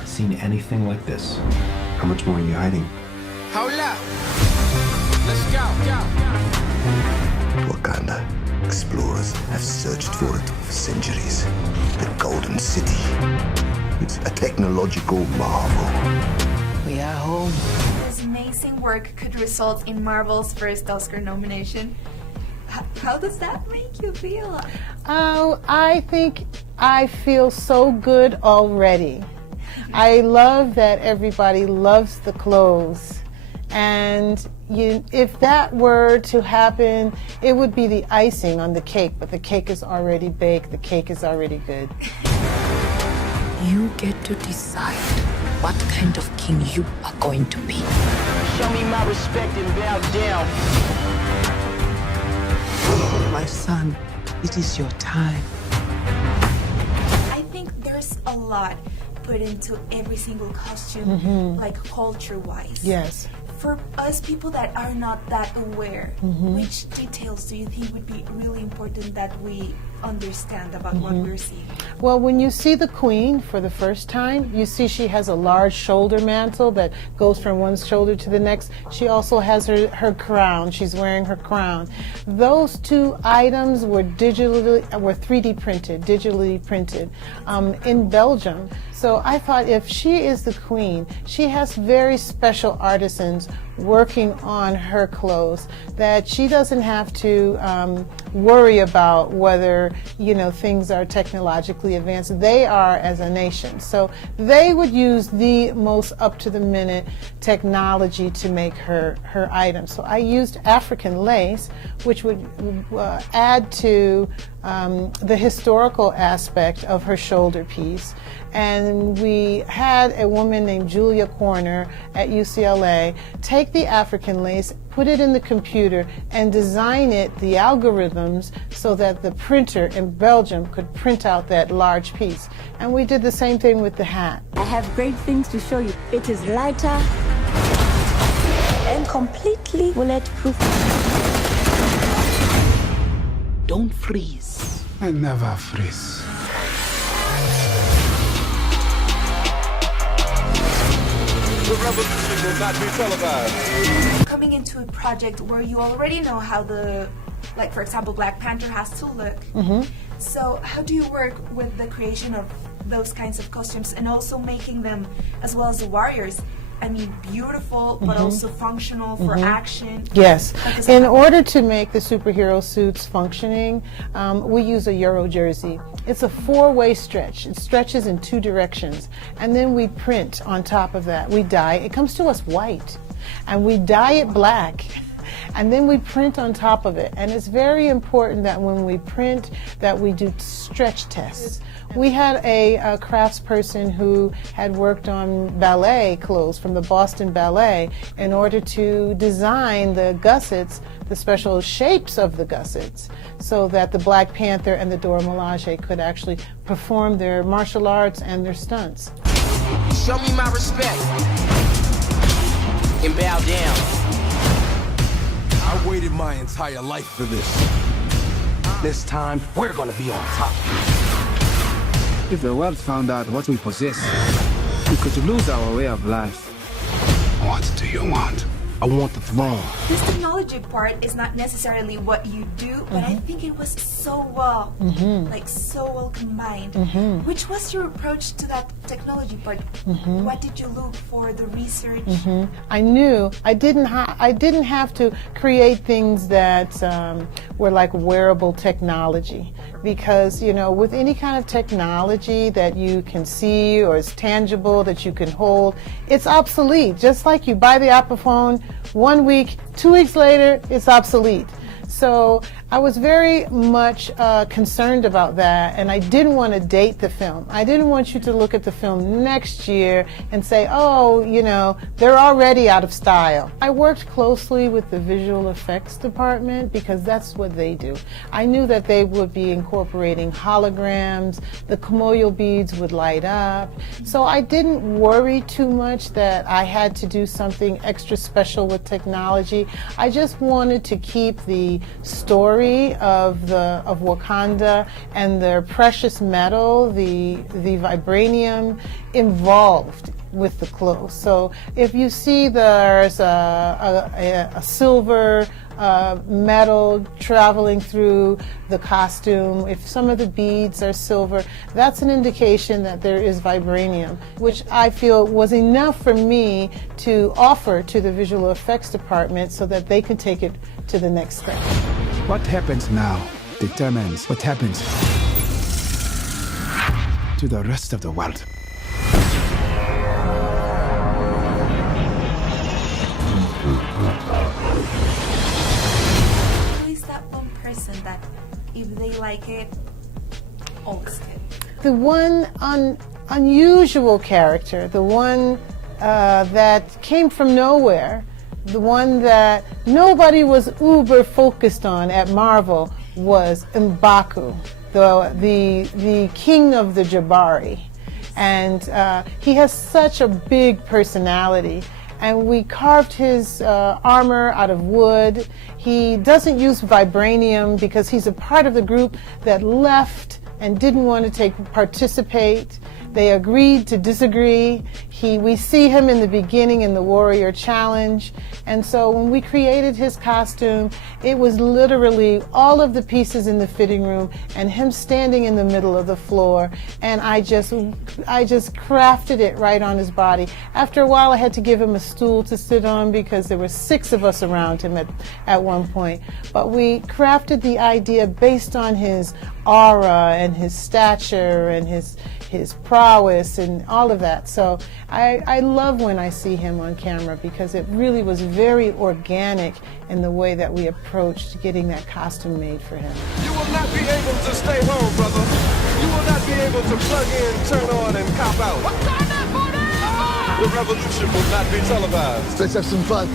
not seen anything like this. How much more are you hiding? Hold up. Let's go. Wakanda. Explorers have searched for it for centuries. The Golden City. It's a technological marvel. We are home. This amazing work could result in Marvel's first Oscar nomination. How does that make you feel? Oh, I think I feel so good already. I love that everybody loves the clothes. And if that were to happen, it would be the icing on the cake, but the cake is already baked, the cake is already good. You get to decide what kind of king you are going to be. Show me my respect and bow down. My son, it is your time. I think there's a lot put into every single costume, like culture-wise. Yes. For us people that are not that aware, which details do you think would be really important that we understand about what we're seeing? Well, when you see the Queen for the first time, you see she has a large shoulder mantle that goes from one shoulder to the next. She also has her crown. She's wearing her crown. Those two items were 3D printed, digitally printed in Belgium. So I thought if she is the Queen, she has very special artisans working on her clothes, that she doesn't have to worry about whether, things are technologically advanced. They are as a nation. So they would use the most up-to-the-minute technology to make her items. So I used African lace, which would add to the historical aspect of her shoulder piece. And we had a woman named Julia Corner at UCLA take the African lace, put it in the computer, and design it, the algorithms, so that the printer in Belgium could print out that large piece. And we did the same thing with the hat. I have great things to show you. It is lighter and completely bulletproof. Don't freeze. I never freeze. The revolution will not be televised. Coming into a project where you already know how for example, Black Panther has to look. So how do you work with the creation of those kinds of costumes and also making them, as well as the warriors, beautiful, but also functional for action? Yes. In order to make the superhero suits functioning, we use a Euro jersey. It's a four-way stretch. It stretches in two directions. And then we print on top of that. We dye. It comes to us white. And we dye it black. And then we print on top of it. And it's very important that when we print that we do stretch tests. We had a craftsperson who had worked on ballet clothes from the Boston Ballet in order to design the gussets, the special shapes of the gussets, so that the Black Panther and the Dora Milaje could actually perform their martial arts and their stunts. Show me my respect and bow down. I waited my entire life for this. This time, we're gonna be on top. If the world found out what we possess, we could lose our way of life. What do you want? I want the throne. This technology part is not necessarily what you do, but I think it was so well, so well combined. Which was your approach to that technology part? What did you look for, the research? I knew I didn't have to create things that were like wearable technology, because with any kind of technology that you can see or is tangible that you can hold, it's obsolete. Just like you buy the Apple phone, 1 week, 2 weeks later, it's obsolete. So I was very much concerned about that, and I didn't want to date the film. I didn't want you to look at the film next year and say, oh, they're already out of style. I worked closely with the visual effects department because that's what they do. I knew that they would be incorporating holograms, the colloidal beads would light up. So I didn't worry too much that I had to do something extra special with technology. I just wanted to keep the story story of Wakanda and their precious metal, the vibranium involved with the clothes. So if you see there's a silver metal traveling through the costume, if some of the beads are silver, that's an indication that there is vibranium, which I feel was enough for me to offer to the visual effects department so that they could take it to the next step. What happens now determines what happens to the rest of the world. Who is that one person that, if they like it, always good? The one unusual character, the one that came from nowhere, the one that nobody was uber focused on at Marvel was M'Baku, the king of the Jabari. And he has such a big personality. And we carved his armor out of wood. He doesn't use vibranium because he's a part of the group that left and didn't want to participate. They agreed to disagree. We see him in the beginning in the Warrior Challenge. And so when we created his costume, it was literally all of the pieces in the fitting room and him standing in the middle of the floor. And I just crafted it right on his body. After a while, I had to give him a stool to sit on because there were 6 of us around him at one point. But we crafted the idea based on his aura and his stature and his prowess and all of that. So I love when I see him on camera because it really was very organic in the way that we approached getting that costume made for him. You will not be able to stay home, brother. You will not be able to plug in, turn on, and cop out. The revolution will not be televised. Let's have some fun.